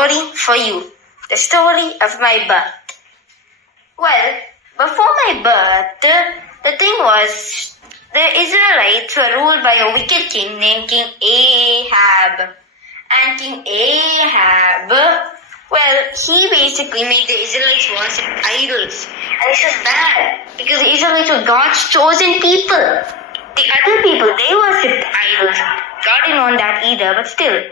story for you. The story of my birth. Well, before my birth, the thing was, the Israelites were ruled by a wicked king named King Ahab. And King Ahab, well, he basically made the Israelites worship idols. And this was bad, because the Israelites were God's chosen people. The other people, they worshipped idols. God didn't want that either, but still,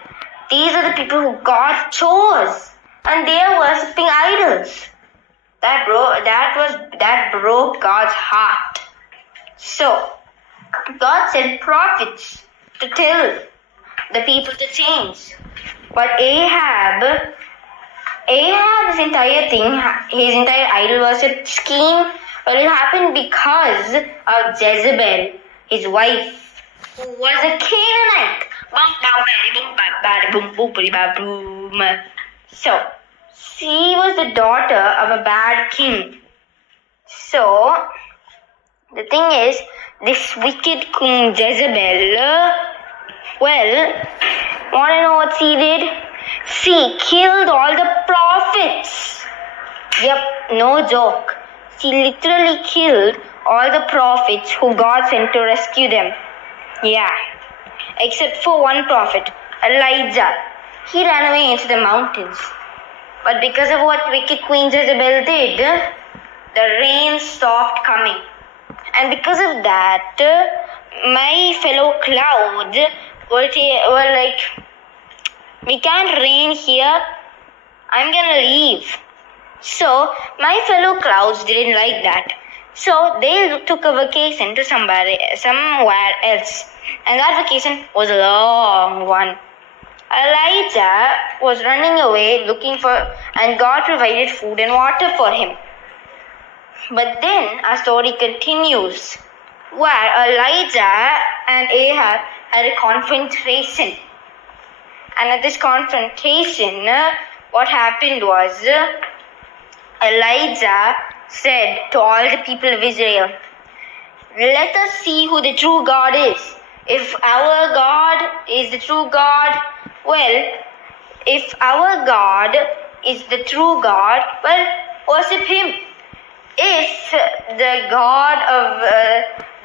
these are the people who God chose. And they are worshipping idols. That broke God's heart. So, God sent prophets to tell the people to change. But Ahab's entire thing, his entire idol worship scheme, well, it happened because of Jezebel, his wife, who was a Canaanite. So, she was the daughter of a bad king. So, the thing is, this wicked queen Jezebel, well, want to know what she did? She killed all the prophets. Yep, no joke. She literally killed all the prophets who God sent to rescue them. Yeah, except for one prophet, Elijah. He ran away into the mountains. But because of what wicked Queen Jezebel did, the rain stopped coming. And because of that, my fellow clouds were like, we can't rain here, I'm gonna leave. So, my fellow clouds didn't like that. So, they took a vacation to somewhere else. And that vacation was a long one. Elijah was running away and God provided food and water for him. But then our story continues, where Elijah and Ahab had a confrontation. And at this confrontation, what happened was, Elijah said to all the people of Israel, let us see who the true God is. If our God is the true God, well, if our God is the true God, well, worship Him. If the God of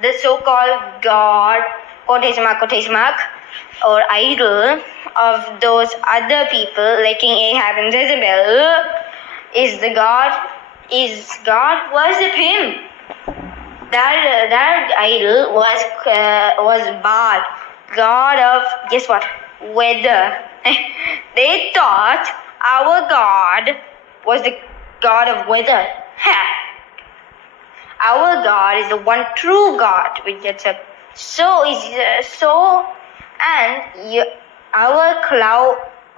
the so-called God, quotation mark, or idol of those other people like King Ahab and Jezebel is God, worship Him. That idol was Baal, God of, guess what, weather. They thought our God was the God of weather. Our God is the one true God, which gets up.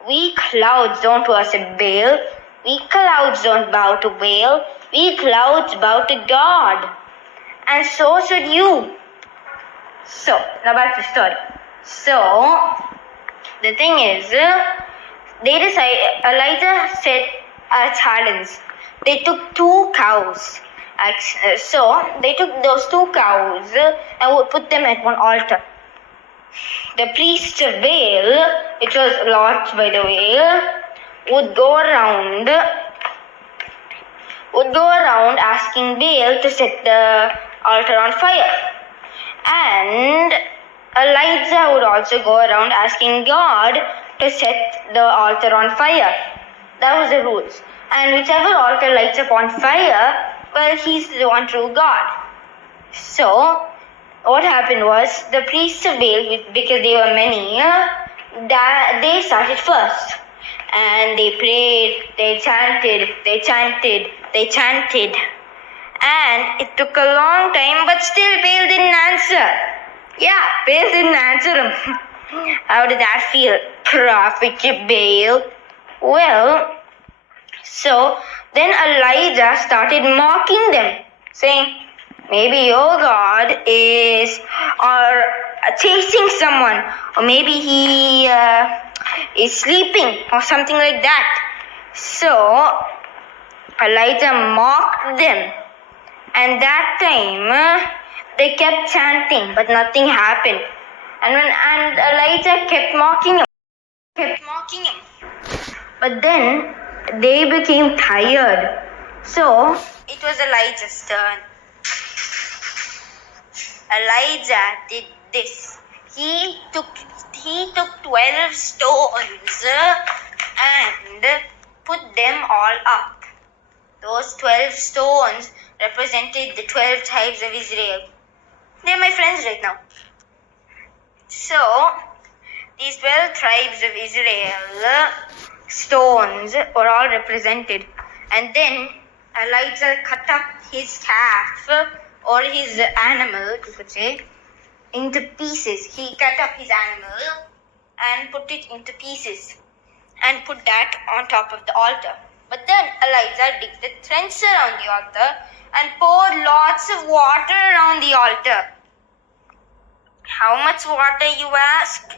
We clouds don't worship Baal. We clouds don't bow to Baal. We clouds bow to God. And so should you. So, now back to the story. So, the thing is, Elijah said a challenge. They took 2 cows. So, they took those 2 cows and would put them at one altar. The priest of Baal, which was Lot by the way, would go around asking Baal to set the altar on fire. And Elijah would also go around asking God to set the altar on fire. That was the rules. And whichever altar lights up on fire, well, he's the one true God. So, what happened was, the priests of Baal, because they were many, they started first. And they prayed, they chanted. And it took a long time, but still Baal didn't answer. Yeah, Baal didn't answer him. How did that feel? Prophet Baal. Well, so then Elijah started mocking them, saying, maybe your God is chasing someone, or maybe he is sleeping, or something like that. So, Elijah mocked them. And that time, they kept chanting, but nothing happened. And Elijah kept mocking him. But then they became tired. So it was Elijah's turn. Elijah did this. He took 12 stones and put them all up. Those 12 stones represented the 12 tribes of Israel. They're my friends right now. So, these 12 tribes of Israel stones were all represented. And then Elijah cut up his calf, or his animal, you could say, into pieces. He cut up his animal and put it into pieces and put that on top of the altar. But then Elijah digged a trench around the altar and poured lots of water around the altar. How much water, you ask?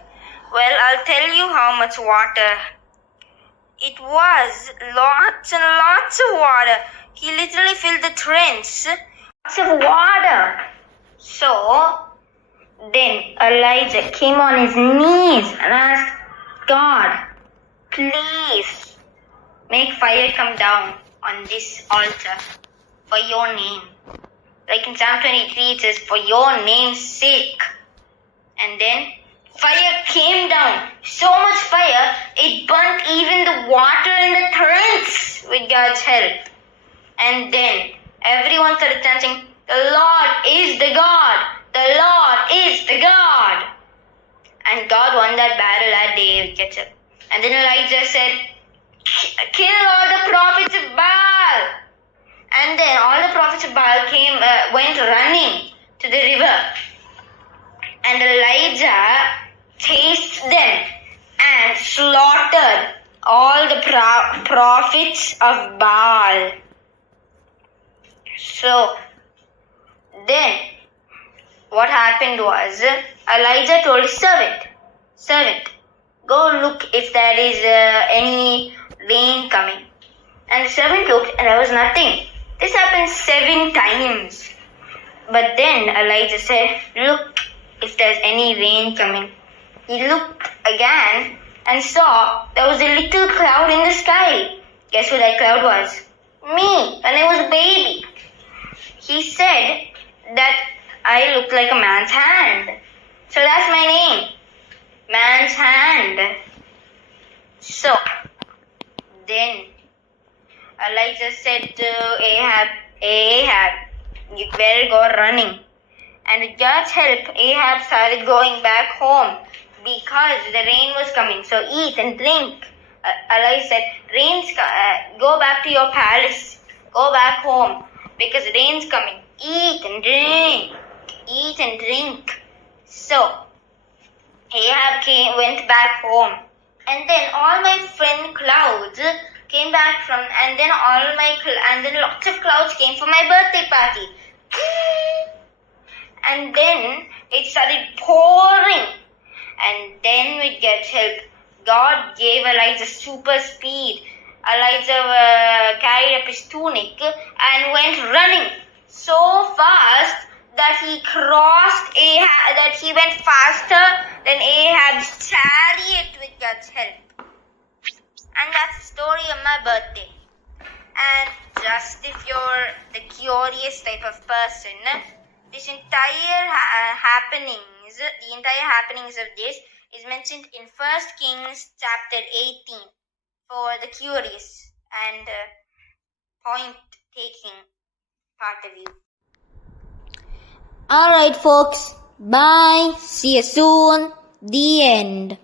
Well, I'll tell you how much water. It was lots and lots of water. He literally filled the trench. Lots of water. So, then Elijah came on his knees and asked God, please make fire come down on this altar for your name. Like in Psalm 23 it says, for your name's sake. And then fire came down. So much fire, it burnt even the water in the trench with God's help. And then everyone started chanting, the Lord is the God. The Lord is the God. And God won that battle that day with Jezebel. And then Elijah said, kill all the prophets of Baal. And then all the prophets of Baal went running to the river. And Elijah chased them and slaughtered all the prophets of Baal. So, then, what happened was, Elijah told his servant, go look if there is any rain coming. And the servant looked and there was nothing. This happened 7 times. But then Elijah said, look if there's any rain coming. He looked again and saw there was a little cloud in the sky. Guess who that cloud was? Me, when I was a baby. He said that I looked like a man's hand. So that's my name. Man's hand. So, then Elijah said to Ahab, you better go running. And with God's help, Ahab started going back home because the rain was coming. So eat and drink. Elijah said, go back to your palace. Go back home because rain's coming. Eat and drink. Eat and drink. So Ahab went back home. And then all my friend clouds came back and then lots of clouds came for my birthday party. And then it started pouring. And then with God's help, God gave Elijah super speed. Elijah carried up his tunic and went running so fast that he went faster than Ahab's chariot with God's help. And that's the story of my birthday. And just if you're the curious type of person, the entire happenings of this is mentioned in 1 Kings chapter 18 for the curious and point-taking part of you. Alright folks, bye, see you soon, the end.